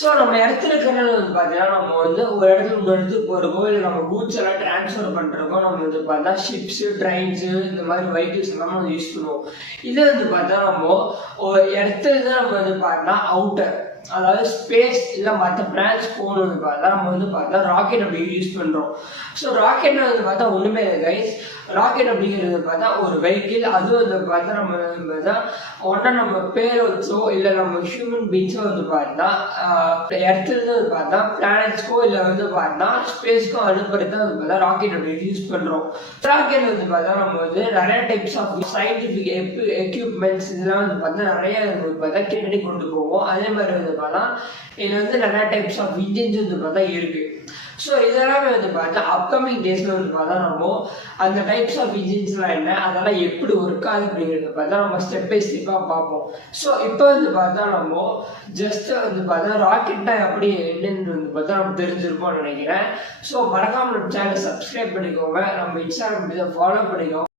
So நம்ம இடத்துல இருக்கிறது வந்து பார்த்தீங்கன்னா நம்ம வந்து ஒரு இடத்துல இன்னொரு இடத்துக்கு போகிறோமோ இல்லை நம்ம கூட்ஸ் எல்லாம் ட்ரான்ஸ்ஃபர் பண்ணுறோமோ நம்ம வந்து பார்த்தா ஷிப்ஸு ட்ரெயின்ஸு இந்த மாதிரி வெஹிக்கிள்ஸ் எல்லாம் நம்ம யூஸ் பண்ணுவோம். இதே வந்து பார்த்தா நம்ம ஒரு இடத்துல தான் நம்ம வந்து பார்த்தா அவுட்டர் அதாவது ஸ்பேஸ் இல்லை மற்ற பிளான்ஸ் போகணும் வந்து பார்த்தா நம்ம வந்து பார்த்தா ராக்கெட் அப்படி யூஸ் பண்ணுறோம். ஸோ ராக்கெட் வந்து பார்த்தா ஒன்றுமே இல்லை கைஸ். ராக்கெட் அப்படிங்கிறது பார்த்தா ஒரு வெஹிக்கிள். அதுவும் வந்து பார்த்தா நம்ம பார்த்தா ஒன்றா நம்ம பேரை வச்சோ இல்லை நம்ம ஹியூமன் பீங்ஸோ வந்து பார்த்தா இடத்துல வந்து பார்த்தா பிளானட்ஸ்க்கோ இல்லை வந்து பார்த்தா ஸ்பேஸ்க்கோ அனுப்புறது வந்து பார்த்தா ராக்கெட் அப்படி யூஸ் பண்ணுறோம். ராக்கெட் வந்து பார்த்தா நம்ம வந்து நிறைய டைப்ஸ் ஆஃப் சயின்டிஃபிக் எக்யூப்மெண்ட்ஸ் இதெல்லாம் வந்து பார்த்தா நிறைய வந்து பார்த்தா கிட்டடி கொண்டு போவோம். அதே மாதிரி வந்து பார்த்தா இதில் வந்து நிறைய டைப்ஸ் ஆஃப் இன்ஜின்ஸ் வந்து பார்த்தா இருக்குது. ஸோ இதெல்லாமே வந்து பார்த்தா அப்கமிங் டேஸில் வந்து பார்த்தா நம்ம அந்த டைப்ஸ் ஆஃப் இன்ஜின்ஸ்லாம் என்ன அதெல்லாம் எப்படி ஒர்க் ஆகுது அப்படிங்கிறத பார்த்தா நம்ம ஸ்டெப் பை ஸ்டெப்பாக பார்ப்போம். ஸோ இப்போ வந்து பார்த்தா நம்ம ஜஸ்ட் வந்து பார்த்தா ராக்கெட்டை எப்படி என்னன்னு வந்து பார்த்தா நம்ம தெரிஞ்சிருப்போம்னு நினைக்கிறேன். ஸோ மறக்காம நம்ம சேனலை சப்ஸ்கிரைப் பண்ணிக்கோங்க, நம்ம இன்ஸ்டாகிராம் ஃபாலோ பண்ணிக்கோங்க.